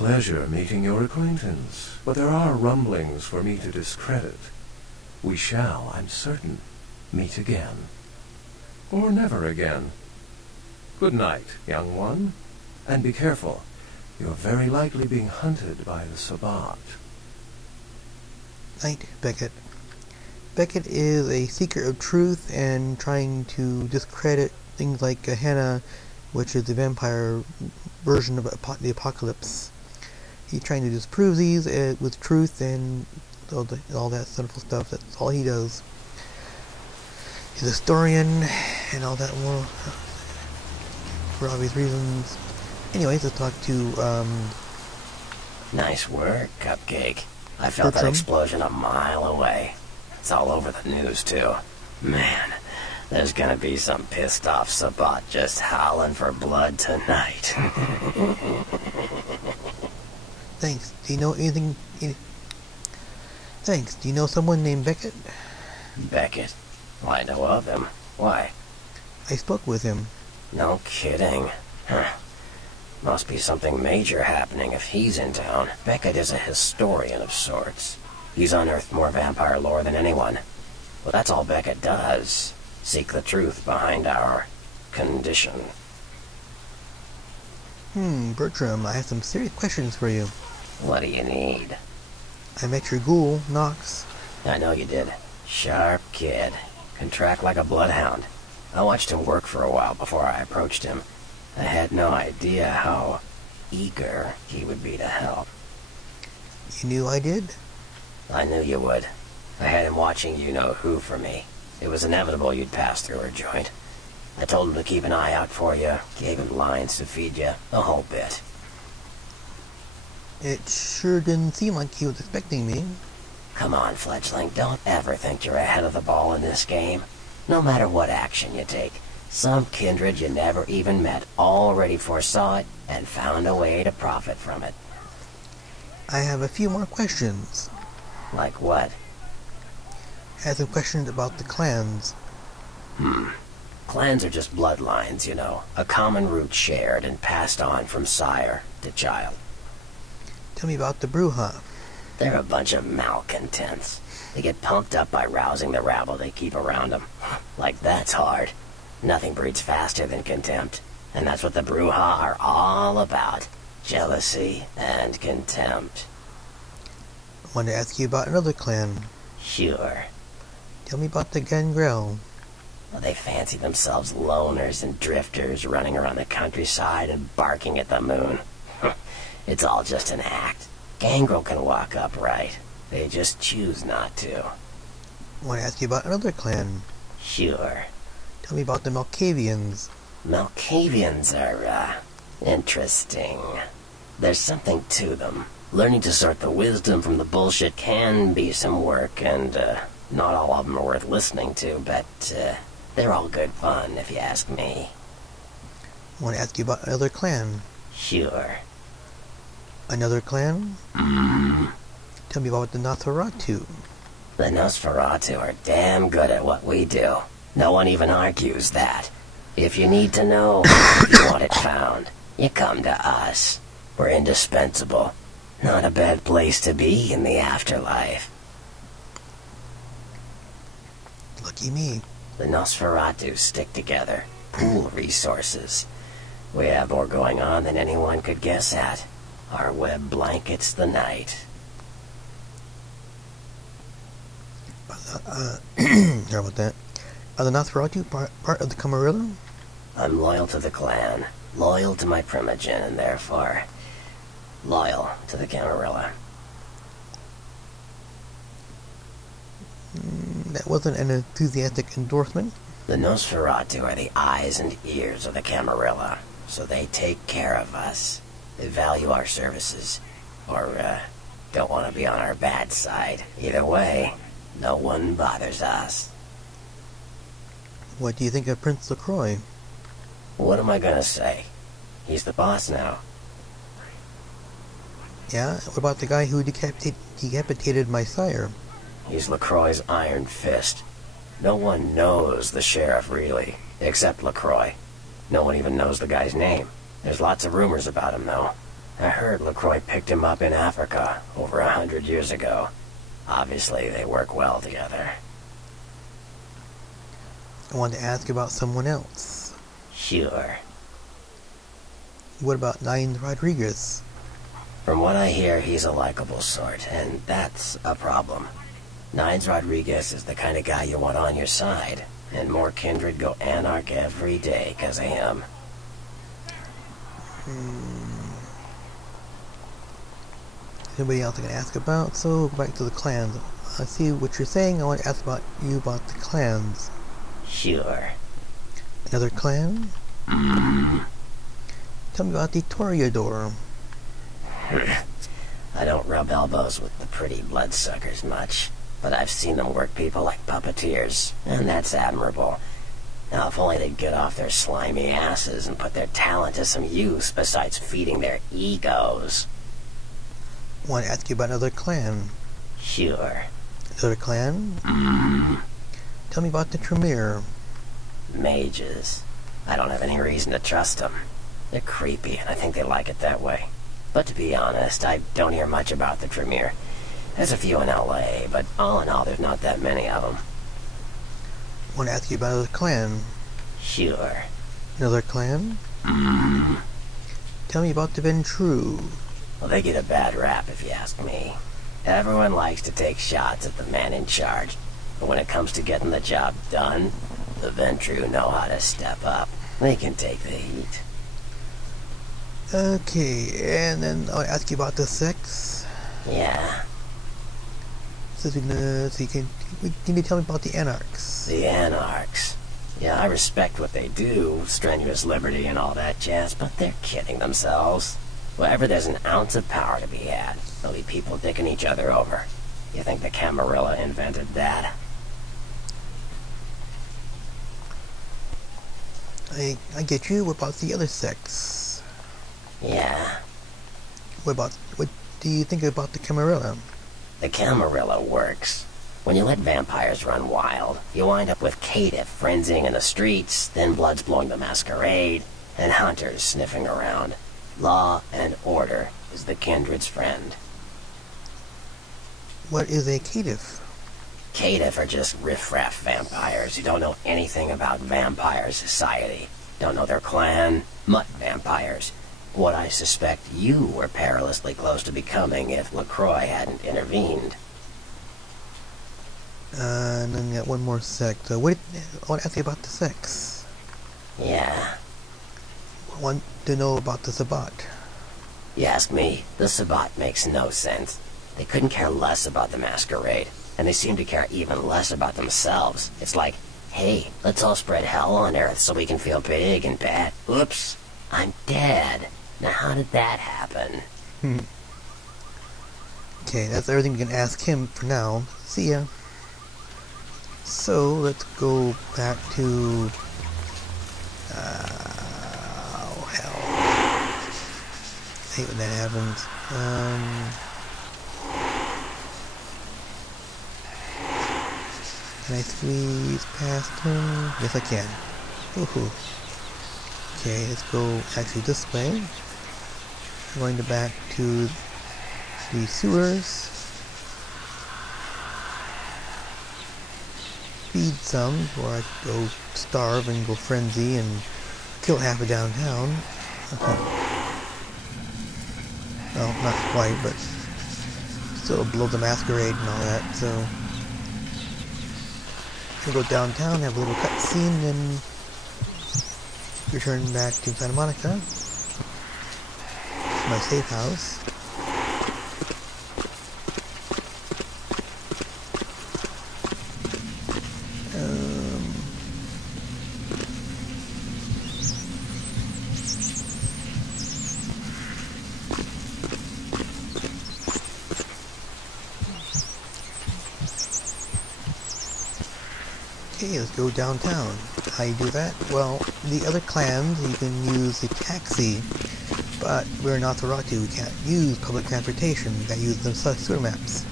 pleasure meeting your acquaintance, but there are rumblings for me to discredit. We shall, I'm certain, meet again. Or never again. Good night, young one, and be careful. You're very likely being hunted by the Sabbat. Night, Beckett. Beckett is a seeker of truth and trying to discredit things like Gehenna, which is the vampire version of the apocalypse. He's trying to disprove these with truth and all that wonderful stuff. That's all he does. He's a historian and all that more for obvious reasons. Anyways, let's talk to Nice work, Cupcake. I felt Bertram. that explosion a mile away. It's all over the news, too. Man, there's gonna be some pissed-off Sabbat just howling for blood tonight. Thanks. Do you know anything? Thanks. Do you know someone named Beckett? Beckett? Well, I know of him. Why? I spoke with him. No kidding. Huh. Must be something major happening if he's in town. Beckett is a historian of sorts. He's unearthed more vampire lore than anyone. Well, that's all Beckett does. Seek the truth behind our condition. Bertram, I have some serious questions for you. What do you need? I met your ghoul, Knox. I know you did. Sharp kid. Can track like a bloodhound. I watched him work for a while before I approached him. I had no idea how eager he would be to help. You knew I did? I knew you would. I had him watching you-know-who for me. It was inevitable you'd pass through her joint. I told him to keep an eye out for you, gave him lines to feed you, the whole bit. It sure didn't seem like he was expecting me. Come on, fledgling, don't ever think you're ahead of the ball in this game. No matter what action you take, some kindred you never even met already foresaw it and found a way to profit from it. I have a few more questions. Like what? I have some questions about the clans. Clans are just bloodlines, you know. A common root shared and passed on from sire to child. Tell me about the Bruja. They're a bunch of malcontents. They get pumped up by rousing the rabble they keep around them. Like that's hard. Nothing breeds faster than contempt. And that's what the Bruja are all about. Jealousy and contempt. I want to ask you about another clan. Sure. Tell me about the Gangrel. Well, they fancy themselves loners and drifters running around the countryside and barking at the moon. It's all just an act. Gangrel can walk upright. They just choose not to. I want to ask you about another clan. Sure. Tell me about the Malkavians. Malkavians are, interesting. There's something to them. Learning to sort the wisdom from the bullshit can be some work, and, not all of them are worth listening to, but, they're all good fun, if you ask me. I want to ask you about another clan. Sure. Another clan? Tell me about the Nosferatu. The Nosferatu are damn good at what we do. No one even argues that. If you need to know, if you want it found, you come to us. We're indispensable. Not a bad place to be in the afterlife. Lucky me. The Nosferatu stick together, pool resources. We have more going on than anyone could guess at. Our web blankets the night. Sorry about that. Are the Nosferatu part of the Camarilla? I'm loyal to the clan, loyal to my primogen, and therefore loyal to the Camarilla. That wasn't an enthusiastic endorsement. The Nosferatu are the eyes and ears of the Camarilla, so they take care of us. They value our services, or, don't want to be on our bad side. Either way, no one bothers us. What do you think of Prince LaCroix? What am I gonna say? He's the boss now. Yeah? What about the guy who decapitated my sire? He's LaCroix's iron fist. No one knows the sheriff, really, except LaCroix. No one even knows the guy's name. There's lots of rumors about him, though. I heard LaCroix picked him up in Africa over 100 years ago. Obviously, they work well together. I wanted to ask about someone else. Sure. What about Nines Rodriguez? From what I hear, he's a likable sort, and that's a problem. Nines Rodriguez is the kind of guy you want on your side, and more kindred go anarch every day because of him. Anybody else I can ask about? So, go back to the clans. I see what you're saying. I want to ask about you about the clans. Sure. Another clan? Tell me about the Toreador. I don't rub elbows with the pretty bloodsuckers much, but I've seen them work people like puppeteers, and that's admirable. Now, if only they'd get off their slimy asses and put their talent to some use besides feeding their egos. I want to ask you about another clan. Sure. Another clan? Tell me about the Tremere. Mages. I don't have any reason to trust them. They're creepy, and I think they like it that way. But to be honest, I don't hear much about the Tremere. There's a few in LA, but all in all, there's not that many of them. I want to ask you about another clan. Sure. Another clan? Tell me about the Ventru. Well, they get a bad rap if you ask me. Everyone likes to take shots at the man in charge, but when it comes to getting the job done, the Ventru know how to step up. They can take the heat. Okay, and then I'll ask you about the sex. Yeah. So can you tell me about the Anarchs? The Anarchs. Yeah, I respect what they do, strenuous liberty and all that jazz, but they're kidding themselves. Wherever there's an ounce of power to be had, there'll be people dicking each other over. You think the Camarilla invented that? I get you. What about the other sex? Yeah. What do you think about the Camarilla? The Camarilla works. When you let vampires run wild, you wind up with caitiff frenzying in the streets, then bloods blowing the Masquerade, and hunters sniffing around. Law and order is the kindred's friend. What is a caitiff? Caitiff are just riffraff vampires who don't know anything about vampire society. Don't know their clan. Mutt vampires. What I suspect you were perilously close to becoming if LaCroix hadn't intervened. And then got one more sect. I want to ask you about the sex. Yeah. I want to know about the Sabbat. You ask me, the Sabbat makes no sense. They couldn't care less about the Masquerade, and they seem to care even less about themselves. It's like, hey, let's all spread hell on Earth so we can feel big and bad. Oops, I'm dead. Now how did that happen? Okay, that's everything we can ask him for now. See ya. So, let's go back to... oh, hell. I hate when that happens. Can I squeeze past him? Yes, I can. Woohoo. Okay, let's go actually this way. I'm going back to the sewers. Feed some before I go starve and go frenzy and kill half of downtown. Well, not quite, but still blow the Masquerade and all that, so we'll go downtown, have a little cutscene, and return back to Santa Monica, my safe house. Okay, let's go downtown. How you do that? Well, the other clans, you can use the taxi, but we're in Nosferatu, we can't use public transportation, we gotta use the sewer maps.